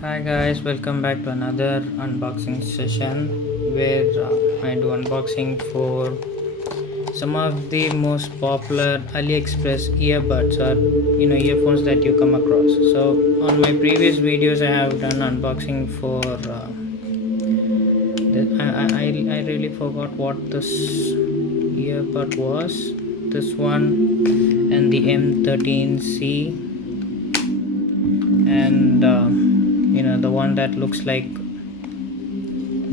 Hi guys, welcome back to another unboxing session where I do unboxing for some of the most popular AliExpress earbuds or earphones that you come across. So on my previous videos I have done unboxing for I really forgot what this earbud was. This one and the M13C and the one that looks like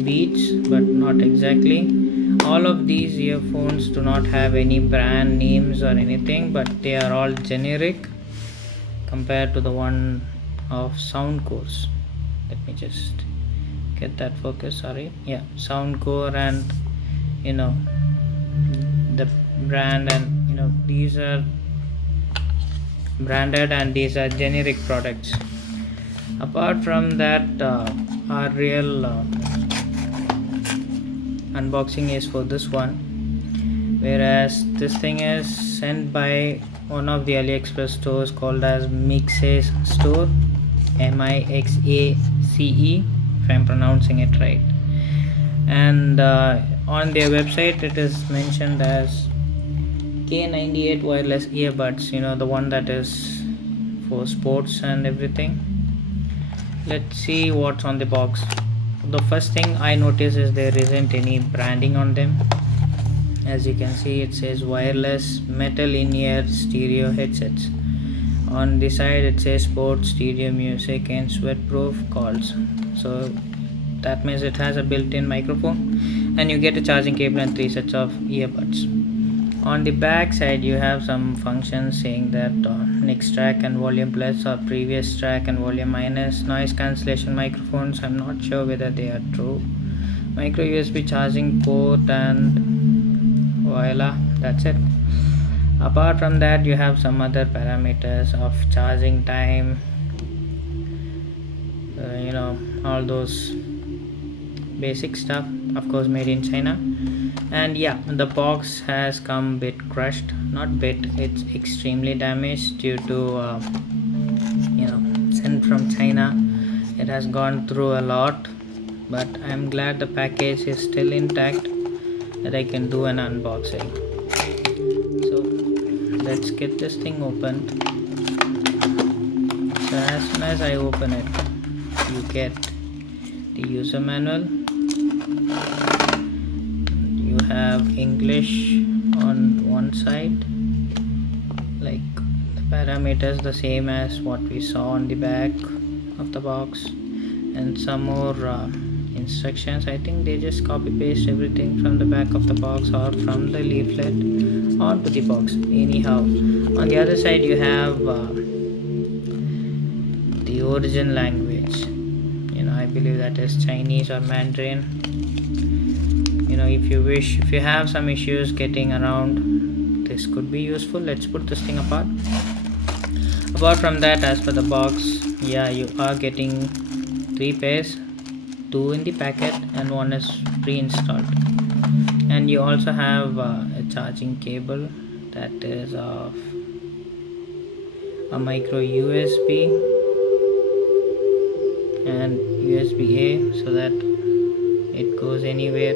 Beats but not exactly. All of these earphones do not have any brand names or anything, but they are all generic compared to the one of Soundcore's. Let me just get that focus. Sorry, yeah, Soundcore, and the brand, and these are branded and these are generic products. Apart from that, our real unboxing is for this one, whereas this thing is sent by one of the AliExpress stores called as MIXACE store, MIXACE, if I'm pronouncing it right. And on their website it is mentioned as K98 wireless earbuds, the one that is for sports and everything. Let's see what's on the box. The first thing I notice is there isn't any branding on them. As you can see, it says wireless metal in-ear stereo headsets. On the side it says sports, stereo music and sweat-proof calls. So that means it has a built-in microphone, and you get a charging cable and 3 sets of earbuds. On the back side you have some functions saying that next track and volume plus or previous track and volume minus, noise cancellation microphones. I'm not sure whether they are true. Micro USB charging port, and voila, that's it. Apart from that you have some other parameters of charging time, all those basic stuff, of course made in China. And yeah, the box has come bit crushed, not bit, it's extremely damaged due to sent from China. It has gone through a lot, but I'm glad the package is still intact, that I can do an unboxing. So let's get this thing opened. So as soon as I open it, you get the user manual. You have English on one side, like the parameters the same as what we saw on the back of the box, and some more instructions. I think they just copy paste everything from the back of the box or from the leaflet onto the box. Anyhow, on the other side you have the origin language. I believe that is Chinese or Mandarin. If you have some issues getting around, this could be useful. Let's put this thing apart. Apart from that, as per the box, yeah, you are getting 3 pairs, 2 in the packet and 1 is pre-installed. And you also have a charging cable that is of a micro USB and USB-A, so that it goes anywhere.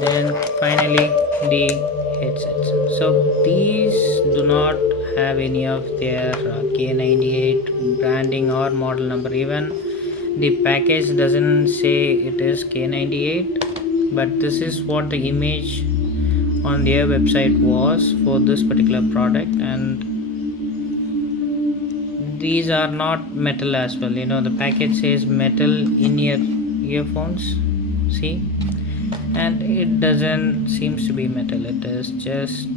Then finally the headsets. So these do not have any of their K98 branding or model number. Even the package doesn't say it is K98, but this is what the image on their website was for this particular product. And these are not metal as well. The package says metal in-ear earphones, see, and it doesn't seems to be metal. It is just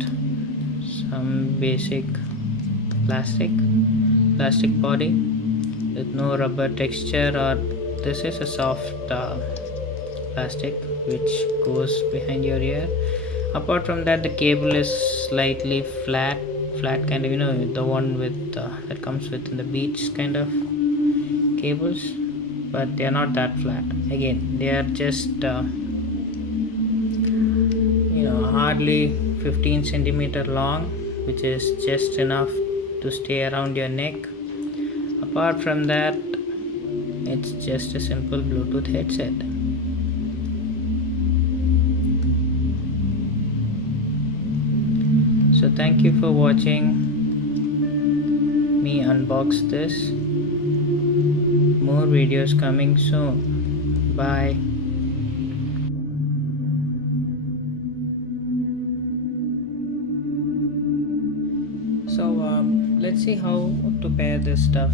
some basic plastic body with no rubber texture, or this is a soft plastic which goes behind your ear. Apart from that, the cable is slightly flat kind of, the one with that comes with the Beats kind of cables, but they are not that flat. Again, they are just hardly 15 centimeter long, which is just enough to stay around your neck. Apart from that, it's just a simple Bluetooth headset. So thank you for watching me unbox this. More videos coming soon. Bye. So let's see how to pair this stuff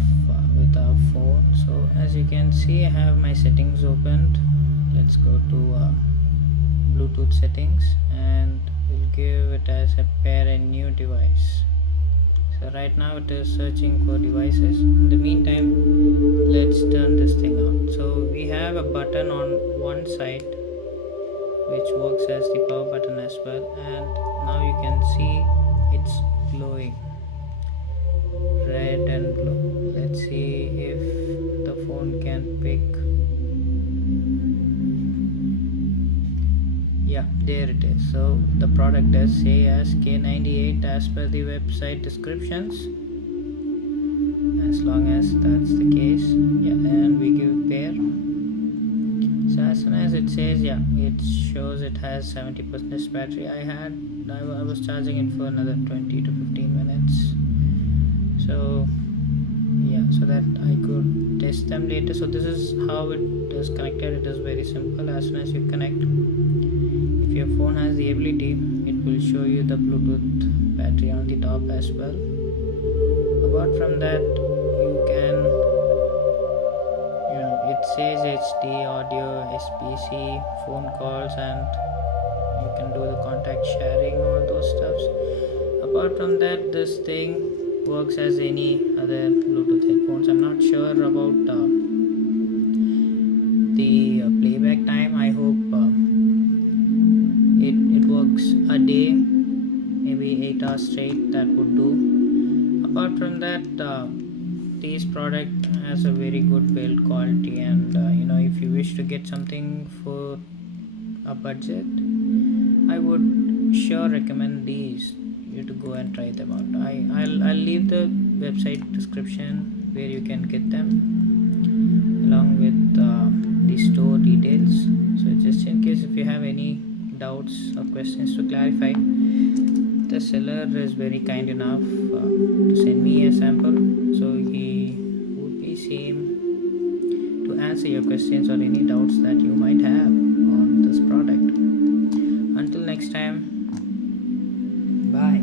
with our phone. So as you can see, I have my settings opened. Let's go to Bluetooth settings and we'll give it as a pair a new device. So right now it is searching for devices. In the meantime, let's turn this thing on. So we have a button on one side which works as the power button as well, and now you can see it's glowing red and blue. Let's see if the phone can pick. Yeah, there it is. So the product does say as K98 as per the website descriptions, as long as that's the case. Yeah, and we give pair. So as soon as it says, yeah, it shows it has 70% battery. I was charging it for another 20 to 15 minutes. So yeah, so that I could test them later. So this is how it is connected. It is very simple. As soon as you connect, if your phone has the ability, it will show you the Bluetooth battery on the top as well. Apart from that, you can, it says HD audio, SBC, phone calls, and you can do the contact sharing, all those stuffs. Apart from that, this thing works as any other Bluetooth headphones. I'm not sure about the playback time. I hope it works a day, maybe 8 hours straight, that would do. Apart from that, this product has a very good build quality, and if you wish to get something for a budget, I would sure recommend these you to go and try them out. I'll leave the website description where you can get them along with the store details. So just in case if you have any doubts or questions to clarify, the seller is very kind enough to send me a sample, so he would be same to answer your questions or any doubts that you might have on this product. Until next time, bye.